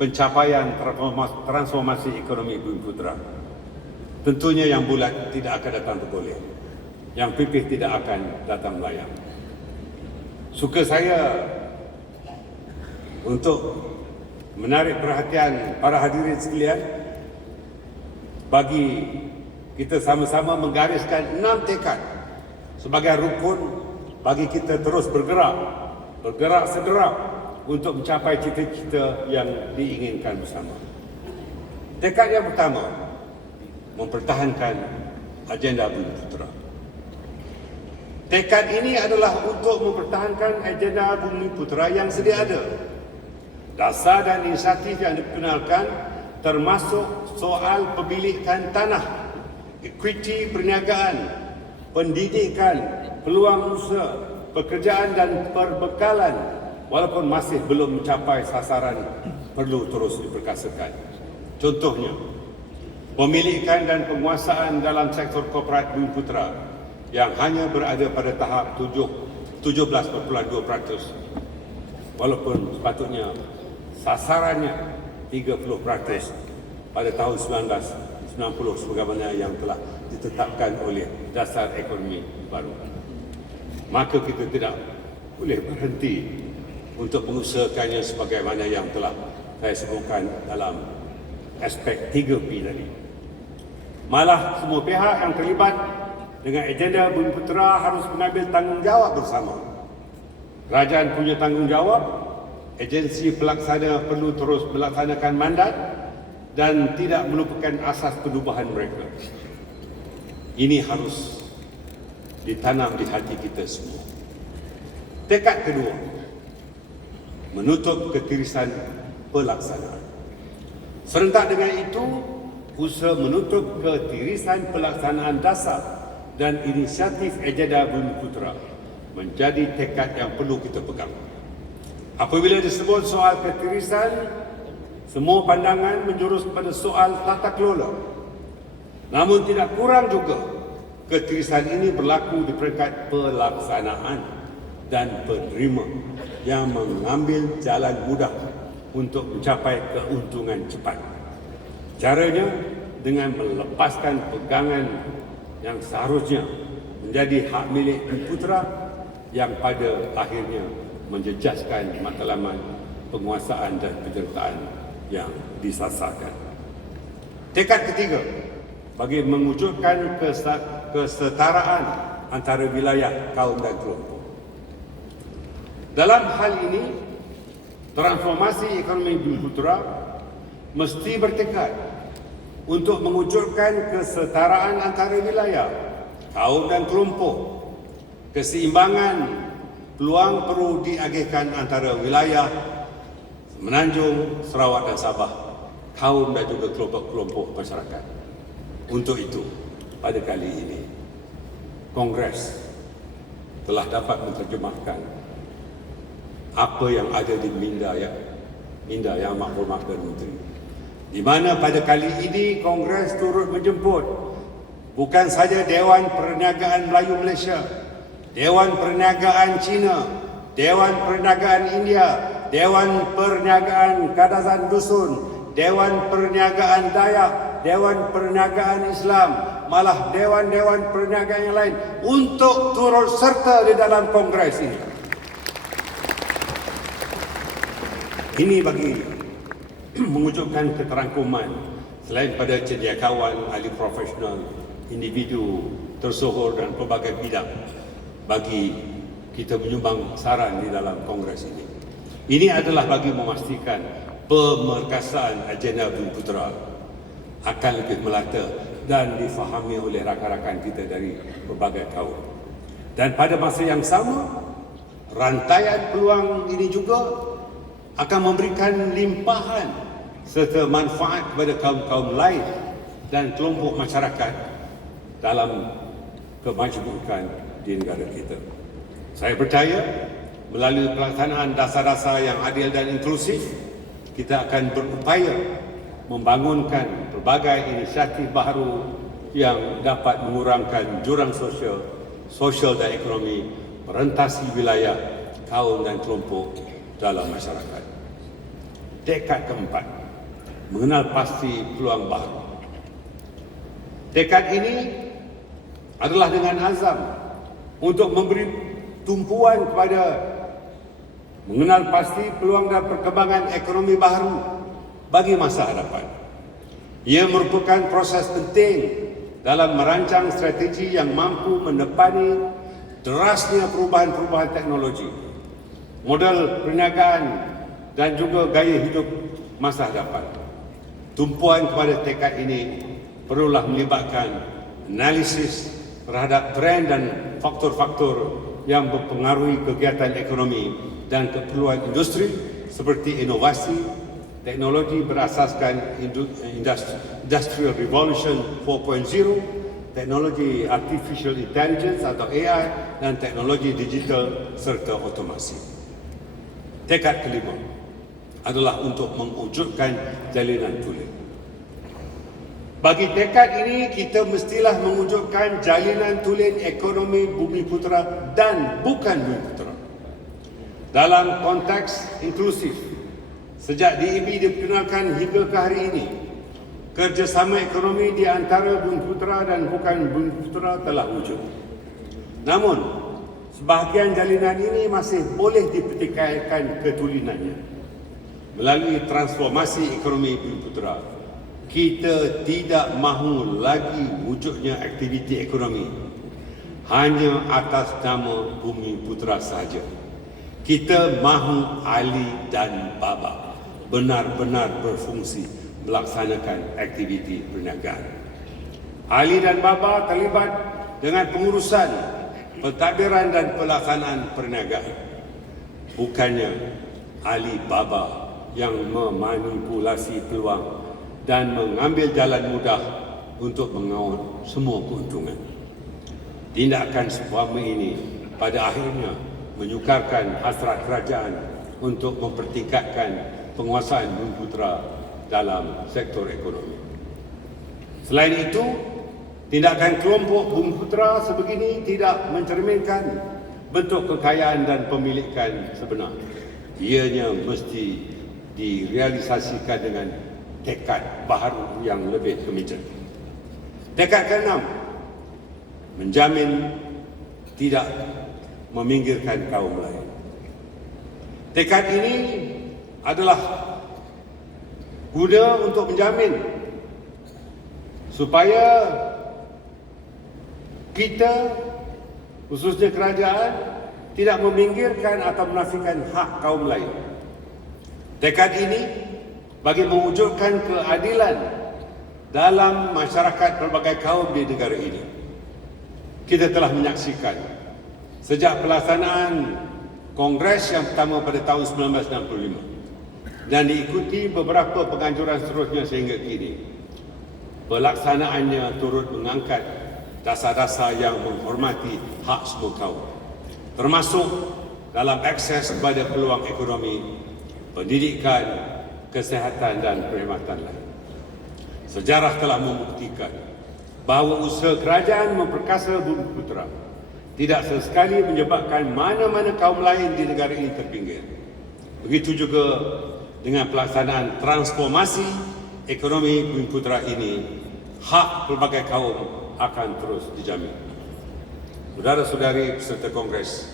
pencapaian transformasi ekonomi Bumiputera. Tentunya yang bulat tidak akan datang tergolek, yang pipih tidak akan datang melayang. Suka saya untuk menarik perhatian para hadirin sekalian bagi kita sama-sama menggariskan 6 tekad sebagai rukun bagi kita terus bergerak sederap untuk mencapai cita-cita yang diinginkan bersama. Tekad yang pertama, mempertahankan agenda Bumiputera. Tekad ini adalah untuk mempertahankan agenda Bumiputera yang sedia ada. Dasar dan inisiatif yang dikenalkan termasuk soal pemilikan tanah, equity perniagaan, pendidikan, peluang usaha, pekerjaan dan perbekalan. Walaupun masih belum mencapai sasaran, perlu terus diperkasakan. Contohnya, pemilikan dan penguasaan dalam sektor korporat Bumiputera yang hanya berada pada tahap 17.2%, walaupun sepatutnya sasarannya 30% pada tahun 1990 sebagaimana yang telah ditetapkan oleh dasar ekonomi baru. Maka kita tidak boleh berhenti untuk mengusahakannya sebagaimana yang telah saya sebutkan dalam aspek 3P tadi. Malah semua pihak yang terlibat dengan agenda Bumiputera harus mengambil tanggungjawab bersama. Kerajaan punya tanggungjawab, agensi pelaksana perlu terus melaksanakan mandat dan tidak melupakan asas perubahan mereka. Ini harus ditanam di hati kita semua. Tekad kedua, menutup ketirisan pelaksanaan. Serentak dengan itu, usaha menutup ketirisan pelaksanaan dasar dan inisiatif agenda Bumiputera menjadi tekad yang perlu kita pegang. Apabila disebut soal ketirisan, semua pandangan menjurus kepada soal tata kelola. Namun tidak kurang juga ketirisan ini berlaku di peringkat pelaksanaan dan penerima yang mengambil jalan mudah untuk mencapai keuntungan cepat. Caranya dengan melepaskan pegangan yang seharusnya menjadi hak milik Bumiputera yang pada akhirnya menjejaskan matlamat penguasaan dan penyertaan yang disasarkan. Tekad ketiga, bagi mewujudkan kesetaraan antara wilayah, kaum dan kelompok. Dalam hal ini, transformasi ekonomi Bumiputera mesti bertekad untuk mewujudkan kesetaraan antara wilayah, kaum dan kelompok. Keseimbangan peluang perlu diagihkan antara wilayah Semenanjung, Sarawak dan Sabah, kaum dan juga kelompok-kelompok masyarakat. Untuk itu, pada kali ini, Kongres telah dapat menerjemahkan apa yang ada di Minda yang Maklumat Perdana Menteri. Di mana pada kali ini Kongres turut menjemput bukan saja Dewan Perniagaan Melayu Malaysia, Dewan Perniagaan Cina, Dewan Perniagaan India, Dewan Perniagaan Kadazan Dusun, Dewan Perniagaan Dayak, Dewan Perniagaan Islam, malah dewan-dewan perniagaan yang lain untuk turut serta di dalam Kongres ini. Ini bagi mewujudkan keterangkuman selain pada cendekiawan, ahli profesional, individu tersohor dan pelbagai bidang bagi kita menyumbang saran di dalam Kongres ini. Ini adalah bagi memastikan pemerkasaan agenda Bumiputera akan lebih melata dan difahami oleh rakan-rakan kita dari berbagai kaum. Dan pada masa yang sama, rantaian peluang ini juga akan memberikan limpahan serta manfaat kepada kaum-kaum lain dan kelompok masyarakat dalam kemajuan di negara kita. Saya percaya melalui pelaksanaan dasar-dasar yang adil dan inklusif, kita akan berupaya membangunkan pelbagai inisiatif baru yang dapat mengurangkan jurang sosial dan ekonomi, merentasi wilayah, kaum dan kelompok dalam masyarakat. Tekad keempat, mengenal pasti peluang baru. Tekad ini adalah dengan azam untuk memberi tumpuan kepada mengenal pasti peluang dan perkembangan ekonomi baru bagi masa hadapan. Ia merupakan proses penting dalam merancang strategi yang mampu menepani derasnya perubahan-perubahan teknologi, model perniagaan dan juga gaya hidup masa hadapan. Tumpuan kepada tekad ini perlulah melibatkan analisis terhadap trend dan faktor-faktor yang mempengaruhi kegiatan ekonomi dan keperluan industri seperti inovasi, teknologi berasaskan Industrial Revolution 4.0, teknologi Artificial Intelligence atau AI dan teknologi digital serta otomasi. Tekad kelima adalah untuk mewujudkan jalinan tulen. Bagi tekad ini, kita mestilah mewujudkan jalinan tulen ekonomi Bumiputera dan bukan Bumiputera. Dalam konteks inklusif, sejak DAB diperkenalkan hingga ke hari ini, kerjasama ekonomi di antara Bumiputera dan bukan Bumiputera telah wujud. Namun, sebahagian jalinan ini masih boleh dipertikaikan ketulinannya. Melalui transformasi ekonomi Bumiputera, kita tidak mahu lagi wujudnya aktiviti ekonomi hanya atas nama Bumiputera sahaja. Kita mahu Ali dan Baba benar-benar berfungsi melaksanakan aktiviti perniagaan. Ali dan Baba terlibat dengan pengurusan, pentadbiran dan pelaksanaan perniagaan. Bukannya Ali Baba yang memanipulasi peluang dan mengambil jalan mudah untuk mengaut semua keuntungan. Tindakan selama ini pada akhirnya menyukarkan hasrat kerajaan untuk mempertingkatkan penguasaan Bumiputera dalam sektor ekonomi. Selain itu, tindakan kelompok Bumiputera sebegini tidak mencerminkan bentuk kekayaan dan pemilikan sebenar. Ianya mesti direalisasikan dengan tekad baharu yang lebih kemijat. Tekad keenam, menjamin tidak meminggirkan kaum lain. Tekad ini adalah guna untuk menjamin supaya kita, khususnya kerajaan, tidak meminggirkan atau menafikan hak kaum lain. Tekad ini bagi mewujudkan keadilan dalam masyarakat pelbagai kaum di negara ini. Kita telah menyaksikan sejak pelaksanaan Kongres yang pertama pada tahun 1965 dan diikuti beberapa penganjuran seterusnya sehingga kini, pelaksanaannya turut mengangkat dasar-dasar yang menghormati hak semua kaum, termasuk dalam akses kepada peluang ekonomi, pendidikan, kesihatan dan perkhidmatan lain. Sejarah telah membuktikan bahawa usaha kerajaan memperkasa Bumiputera tidak sesekali menyebabkan mana-mana kaum lain di negara ini terpinggir. Begitu juga dengan pelaksanaan transformasi ekonomi Bumiputera ini, hak pelbagai kaum akan terus dijamin. Saudara-saudari peserta Kongres,